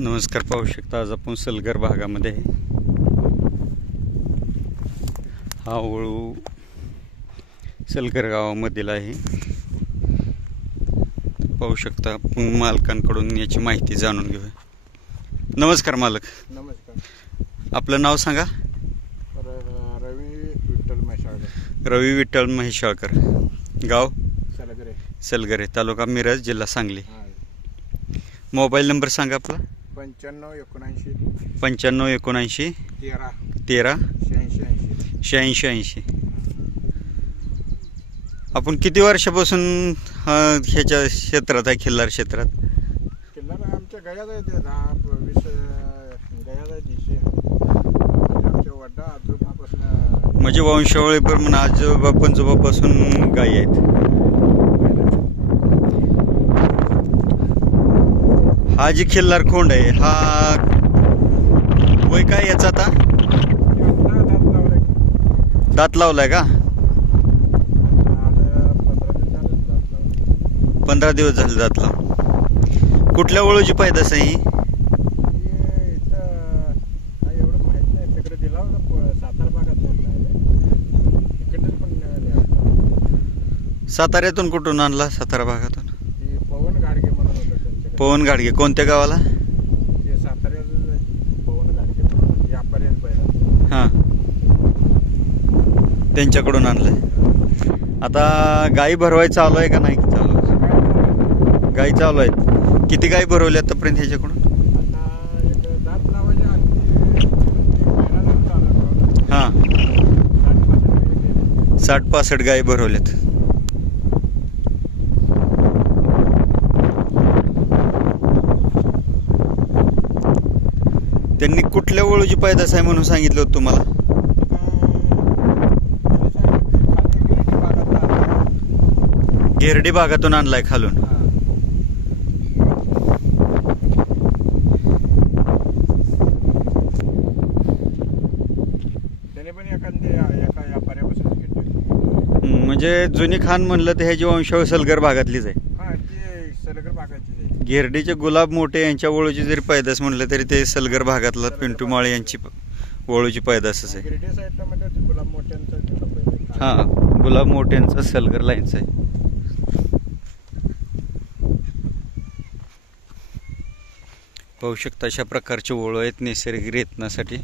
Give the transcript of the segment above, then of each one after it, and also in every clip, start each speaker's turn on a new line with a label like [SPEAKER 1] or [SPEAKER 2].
[SPEAKER 1] नमस्कार पाहू शकता आज आपण सलगर भागामध्ये. हा वळू सलगर गावामधील आहे. पाहू शकता आपण मालकांकडून याची माहिती जाणून घेऊया. नमस्कार मालक.
[SPEAKER 2] नमस्कार.
[SPEAKER 1] आपलं नाव सांगा.
[SPEAKER 2] रवी विठ्ठल मैशाळकर
[SPEAKER 1] रवी विठ्ठल महेशाळकर गाव?
[SPEAKER 2] सलगरे.
[SPEAKER 1] सलगरे तालुका मिरज जिल्हा सांगली. मोबाईल नंबर सांगा आपला.
[SPEAKER 2] पंच्याण्णव एकोणऐंशी
[SPEAKER 1] पंच्याण्णव एकोणऐंशी
[SPEAKER 2] तेरा
[SPEAKER 1] तेरा
[SPEAKER 2] शहाऐंशी ऐंशी.
[SPEAKER 1] शहाऐंशी ऐंशी. आपण किती वर्षापासून हा, ह्याच्या क्षेत्रात आहे खिल्लार क्षेत्रात?
[SPEAKER 2] किल्लार आमच्या गयाच आहे ते दहा प- वीस अं, गयाच आहे तीसशे आमच्या वड्डा आजोबापासून
[SPEAKER 1] म्हणजे वंशावळी म्हणून आजोबा पंजोबापासून गायी आहेत. हा जी खिल्लार खोंड आहे हा वय काय याचा आता? दात लावलाय का? पंधरा दिवस झाले दात लाव. कुठल्या ओळूची पायदास आहे
[SPEAKER 2] एवढं सातारा भागात पण
[SPEAKER 1] साताऱ्यातून कुठून आणला सातारा भागातून
[SPEAKER 2] ती पवन गाडगे म्हणून होतं त्यांच्याकडे
[SPEAKER 1] पवन गाडगे कोणत्या गावाला?
[SPEAKER 2] ते पवन गाडगे. पहिला
[SPEAKER 1] हां. त्यांच्याकडून आणलंय. आता गाई भरवाय चालू आहे का नाही? चालू आहे? गाई चालू आहेत. किती गाई भरवल्या आतापर्यंत ह्याच्याकडून?
[SPEAKER 2] आता एक दात चालू.
[SPEAKER 1] हां.
[SPEAKER 2] साठ पासष्ट गेले.
[SPEAKER 1] साठ पासष्ट गाई भरवल्यात. त्यांनी कुठल्या वळूची पायदास आहे म्हणून सांगितलं होतं तुम्हाला? गिरडी भागातून आणलाय खालून. म्हणजे जुनी खान म्हणलं तर ह्याची वंशावळ सलगर भागातलीच आहे. गिरडीचे गुलाब मोठे यांच्या वळूची जरी पैदास म्हणलं तरी ते सलगर भागातला पिंटू माळे यांची वळूची पैदासच आहे.
[SPEAKER 2] म्हणजे.
[SPEAKER 1] हां गुलाब मोठ्यांचा सलगर लाईनचा आहे. पाहू शकता अशा प्रकारचे ओळू आहेत नैसर्गिक रेतनासाठी.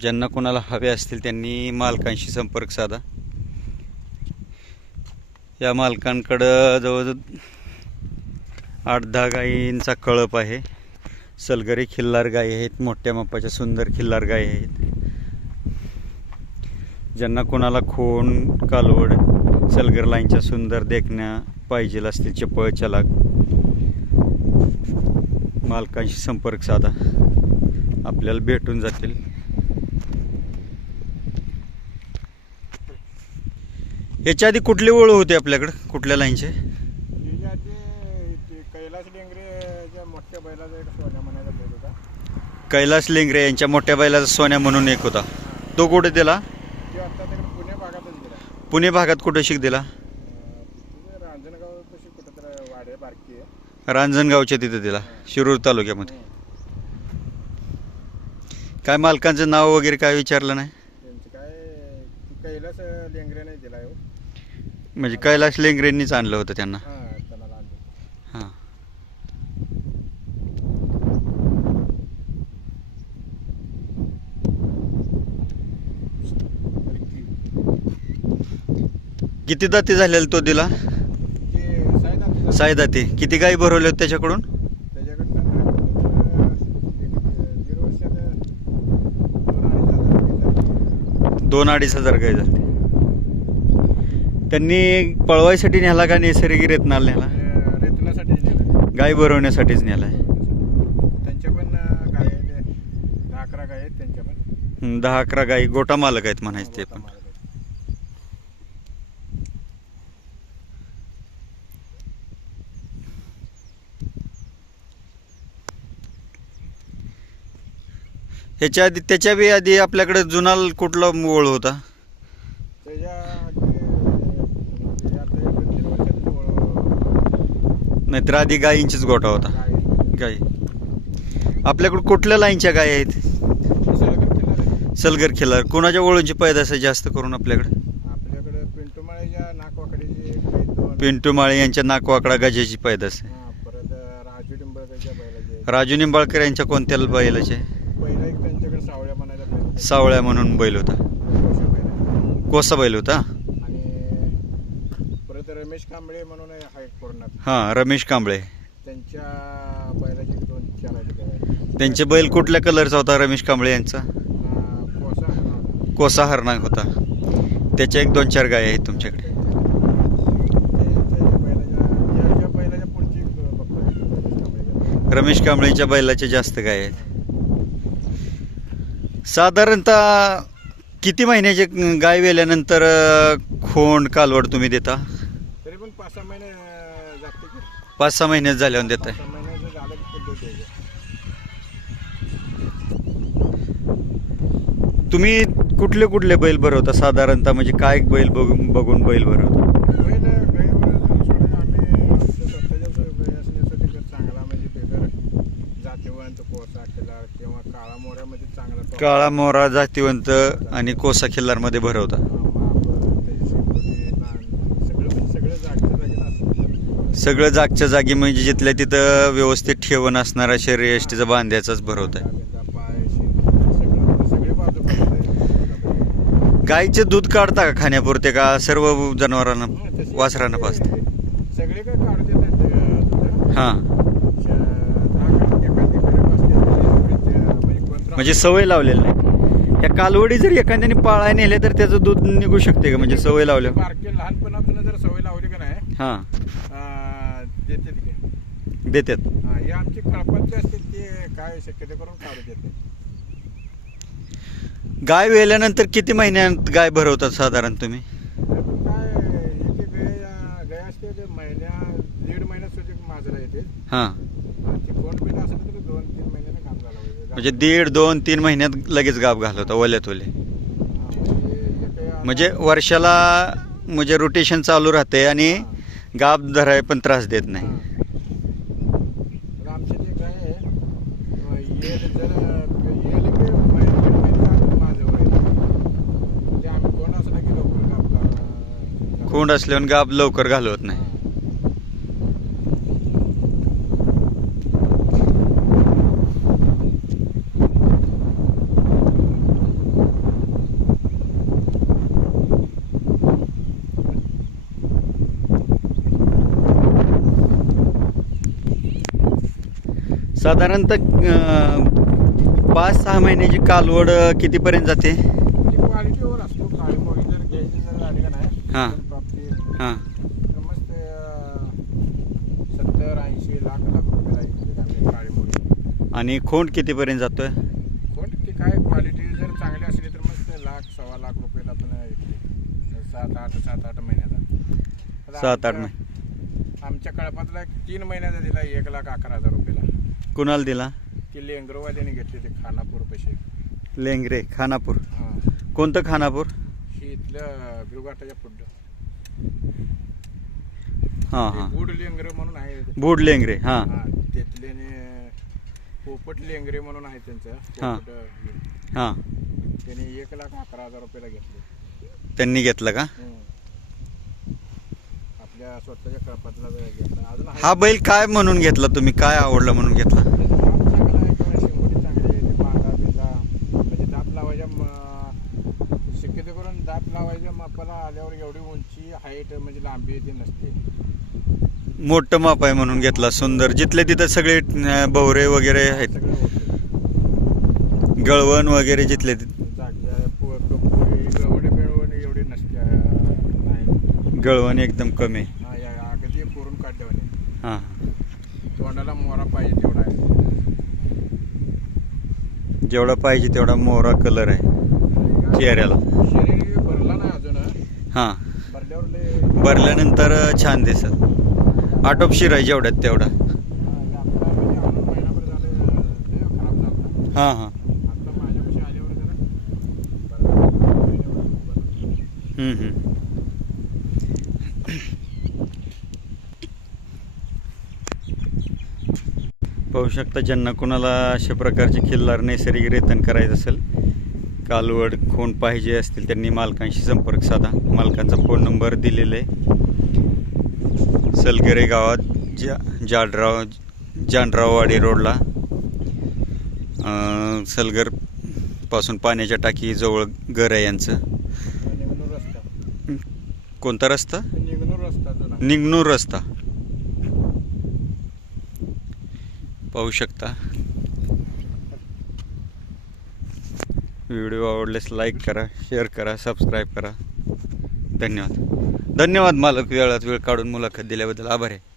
[SPEAKER 1] ज्यांना कोणाला हवे असतील त्यांनी मालकांशी संपर्क साधा. या मालकांकडं जवळजवळ आठ दहा गायींचा कळप आहे. सलगरी खिल्लार गायी आहेत मोठ्या मापाच्या सुंदर खिल्लार गायी आहेत. ज्यांना कोणाला खोण कालवड सलगर लाईनच्या सुंदर देखण्या पाहिजे असतील चपळ चलाक. मालकांशी संपर्क साधा. आपल्याला भेटून जातील. याच्या आधी कुठले ओळू होते आपल्याकडं? कुठल्या लाईनचे
[SPEAKER 2] त्याच्या आधी ते कैलास डेंगरेच्या मोठ्या बैलाचा एक सोन्या म्हणायचा बैल होता.
[SPEAKER 1] कैलास लेंगरे यांच्या मोठ्या बैलाचा सोन्या म्हणून एक होता. तो कुठे दिला?
[SPEAKER 2] ते आता तिकडे पुणे भागातच गेला.
[SPEAKER 1] पुणे भागात कुठे शिक दिला
[SPEAKER 2] तिथे रांजणगाव तशी कुठं तर वाडे बारकी आहे.
[SPEAKER 1] रांजणगावच्या तिथे दिला शिरूर तालुक्यामध्ये. काय मालकांचं नाव वगैरे काय विचारलं नाही?
[SPEAKER 2] त्यांचं काय ती कैलास लेंगरे नाही दिला हो.
[SPEAKER 1] म्हणजे कैलास लेंगरेंनीच आणलं होतं त्यांना.
[SPEAKER 2] हां त्यांना आणलं
[SPEAKER 1] हां किती दाती झालेला तो दिला? साई दाती. किती गाई भरवले होते त्याच्याकडून?
[SPEAKER 2] दोन अडीच हजार
[SPEAKER 1] गाई झाले. त्यांनी पळवायसाठी नेला का नैसर्गिक रेतनाल नेला?
[SPEAKER 2] ते रेतनासाठी नेलं.
[SPEAKER 1] गाई भरवण्यासाठीच नेलाय
[SPEAKER 2] त्यांच्या पण गाय आहेत दहा अकरा गाय आहेत त्यांच्या पण.
[SPEAKER 1] दहा अकरा गाई गोटा मालक आहेत म्हणायचे ते पण. ह्याच्या आधी त्याच्या बी आधी आपल्याकडे जुना कुठला ओळ होता?
[SPEAKER 2] त्याच्या म्हणजे आता एक दीड वर्षात
[SPEAKER 1] नाहीतर आधी गायींचीच गोठा होता.
[SPEAKER 2] गाय.
[SPEAKER 1] गाय. आपल्याकडे कुठल्या लाईनच्या गाय आहेत. सलगर खिल्लार कोणाच्या ओळूंची पैदास आहे जास्त करून आपल्याकडे?
[SPEAKER 2] आपल्याकडे पिंटू नाकवाकडीची एक दोन
[SPEAKER 1] पिंटू माळे यांच्या नाकवाकडा गजाची पैदास आहे.
[SPEAKER 2] हा, परत राजू डिंबळकरच्या बैलाचे
[SPEAKER 1] राजू निंबाळकर यांच्या कोणत्या बैलाचे
[SPEAKER 2] पहिला एक त्यांच्याकडे सावळ्या म्हणायचा बैल होता.
[SPEAKER 1] सावळ्या म्हणून बैल होता. कोसा बैल होता?
[SPEAKER 2] आणि परत रमेश कांबळे म्हणून आहे पूर्णात
[SPEAKER 1] हां रमेश कांबळे.
[SPEAKER 2] त्यांच्या बैलाचे एक दोन चार आहेत. गाय.
[SPEAKER 1] त्यांचे बैल कुठल्या कलरचा होता रमेश कांबळे यांचा?
[SPEAKER 2] हा, कोसा
[SPEAKER 1] हरणाग होता. त्याच्या एक दोन चार गाय आहेत तुमच्याकडे.
[SPEAKER 2] बैलाच्या- बैलाच्या रमेश कांबळेच्या.
[SPEAKER 1] रमेश कांबळेच्या बैलाचे जास्त गाय आहेत. साधारणतः किती महिन्याचे गाय वेल्यानंतर खोंड कालवड तुम्ही देता?
[SPEAKER 2] तरी पण पाच सहा महिने अं, जाते की.
[SPEAKER 1] पाच सहा महिन्यात झाल्यावर देताय.
[SPEAKER 2] पाच सहा महिन्याचं झालं की पद्धत आहे
[SPEAKER 1] तुम्ही कुठले कुठले बैल भरवता? साधारणतः म्हणजे काय बैल बघून बघून बैल भरवता
[SPEAKER 2] बैल गाईवर सोडायला आम्ही आमच्या स्वतःच्याच गाई असण्यासाठी जर चांगला म्हणजे बेगर जातीवंत कोसा केला किंवा काळा मोऱ्यामध्ये चांगला तो-
[SPEAKER 1] काळा मोरा जातीवंत आणि कोसा खिल्लारमध्ये भरवता
[SPEAKER 2] सगळं सगळं जागच्या
[SPEAKER 1] जागी म्हणजे जिथल्या तिथं व्यवस्थित ठेवण असणारा शरीर यष्टीचा बांध्याचाच
[SPEAKER 2] बाजू बघताय.
[SPEAKER 1] गाईचे दूध काढता का खाण्यापुरते का सर्व जनावरांना वासरांना
[SPEAKER 2] सगळे-
[SPEAKER 1] पाजता
[SPEAKER 2] सगळे काय काढू देत नाहीत ते दूध.
[SPEAKER 1] हां
[SPEAKER 2] श- दहा काढून एखादी गरीब असते ते म्हणजे
[SPEAKER 1] सवय लावलेली नाही. ह्या कालवडी जर एखाद्याने पाळाय नेले तर त्याचं दूध निघू शकते का? म्हणजे सवय लावल्या.
[SPEAKER 2] बारके लहानपणापासून जर सवय लावली का नाही
[SPEAKER 1] हां.
[SPEAKER 2] देते
[SPEAKER 1] देतात
[SPEAKER 2] हा, आमची कळपाचे असते ते काय शक्यतो करून काढू देते.
[SPEAKER 1] गाय वेल्यानंतर किती महिन्यात गाय भरवतात साधारण तुम्ही?
[SPEAKER 2] काय एक गाय असते महिन्या दीड महिन्यात सुद्धा येते.
[SPEAKER 1] हां
[SPEAKER 2] ती कोण बिन असेल तर दोन तीन महिन्याने काम झालं पाहिजे.
[SPEAKER 1] म्हणजे दीड दोन तीन महिन्यात लगेच गाब घालवता ओल्यात ओले
[SPEAKER 2] म्हणजे
[SPEAKER 1] म्हणजे वर्षाला म्हणजे रोटेशन चालू राहते आणि गाब धराय पण त्रास देत नाही.
[SPEAKER 2] हा. तर आमची जी गाय आहे अं, येल जर येल की महिना दीड महिना आधी माझ्यावर येते. म्हणजे आम्ही कोण असलं की लवकर काम करा-
[SPEAKER 1] खोंड असल्यावर गाब लवकर घालवत नाही
[SPEAKER 2] हा.
[SPEAKER 1] साधारणतः पाच सहा महिन्याची कालवड कितीपर्यंत जाते? हा. हां. आणि खोंड कितीपर्यंत जातोय?
[SPEAKER 2] कोण ती काय क्वालिटी जर चांगली असली तर मस्त लाख सव्वा लाख रुपयाला पण सात आठ सात आठ महिन्याचा
[SPEAKER 1] सात आठ
[SPEAKER 2] आमच्या- आमच्या कळपातला एक तीन महिन्याचा दिला एक लाख अकरा हजार रुपयाला.
[SPEAKER 1] कुणाला दिला?
[SPEAKER 2] ती लेंगरवाल्याने घेतली ते खानापूर पैसे.
[SPEAKER 1] लेंगरे खानापूर.
[SPEAKER 2] हां.
[SPEAKER 1] कोणतं खानापूर?
[SPEAKER 2] ही इथलं बिरुगाटाच्या पुढं.
[SPEAKER 1] हां हां.
[SPEAKER 2] गुड लेंगर म्हणून आहे
[SPEAKER 1] बूड लेंगरे हां.
[SPEAKER 2] हा, तिथल्याने पोपट लेंगरे म्हणून आहे त्यांचं.
[SPEAKER 1] हा.
[SPEAKER 2] पोपट हे.
[SPEAKER 1] हां.
[SPEAKER 2] त्यांनी एक लाख अकरा हजार रुपयाला घेतले.
[SPEAKER 1] त्यांनी घेतलं का?
[SPEAKER 2] हम्म. आपल्या स्वतःच्या कळपातला घेतला. अजून.
[SPEAKER 1] हा बैल काय म्हणून घेतला तुम्ही? काय आवडलं म्हणून घेतला?
[SPEAKER 2] त्याचं दात चांगला आहे किंवा शिंगोटी चांगली आहे ते पांढरा बिंदा. म्हणजे लावायच्या म- शक्यतो करून दात लावायच्या मापाला आल्यावर एवढी उंची हाईट म्हणजे लांबी ती नसते.
[SPEAKER 1] मोठं माप आहे म्हणून घेतला सुंदर. जिथले तिथं सगळे अं, भवरे वगैरे आहेत.
[SPEAKER 2] सगळं होते.
[SPEAKER 1] गळवण वगैरे जिथले तिथे
[SPEAKER 2] जागच्या पो- कपुरी गवडी मिळवून एवढी नसते अं, नाही
[SPEAKER 1] गळवण एकदम कमी.
[SPEAKER 2] हा, या अगदी काढल्यावाने.
[SPEAKER 1] हां.
[SPEAKER 2] तोंडाला मोरा पाहिजे तेवढा आहे.
[SPEAKER 1] जेवढा पाहिजे तेवढा मोहरा कलर आहे. चेहऱ्याला.
[SPEAKER 2] शरीर भरला नाही अजून
[SPEAKER 1] हां?
[SPEAKER 2] भरल्यावर लय
[SPEAKER 1] भरल्यानंतर छान दिसत आटोपशीर आहे जेवढ्यात तेवढा.
[SPEAKER 2] हा, आपला म्हणजे आणून महिनाभर झाले लय खराब झाला.
[SPEAKER 1] हां हां.
[SPEAKER 2] आता माझ्यापाशी आल्यावर जरा बरं.
[SPEAKER 1] हम्म, हम्म. पाहू शकता ज्यांना कोणाला अशा प्रकारचे खिल्लार नैसर्गिक रेतन करायचं असेल कालवड खोंड पाहिजे असतील त्यांनी मालकांशी संपर्क साधा. मालकांचा फोन नंबर दिलेला आहे. सलगरे गावात जा जाडराव जानराववाडी रोडला अं, सलगरपासून पाण्याच्या टाकीजवळ घर आहे यांचं. कोणता रस्ता?
[SPEAKER 2] निघणूर
[SPEAKER 1] रस्ता. पाहू शकता. व्हिडिओ आवडल्यास लाईक करा शेअर करा सबस्क्राईब करा. धन्यवाद. धन्यवाद मालक वेळात वेळ काढून मुलाखत दिल्याबद्दल आभार आहे.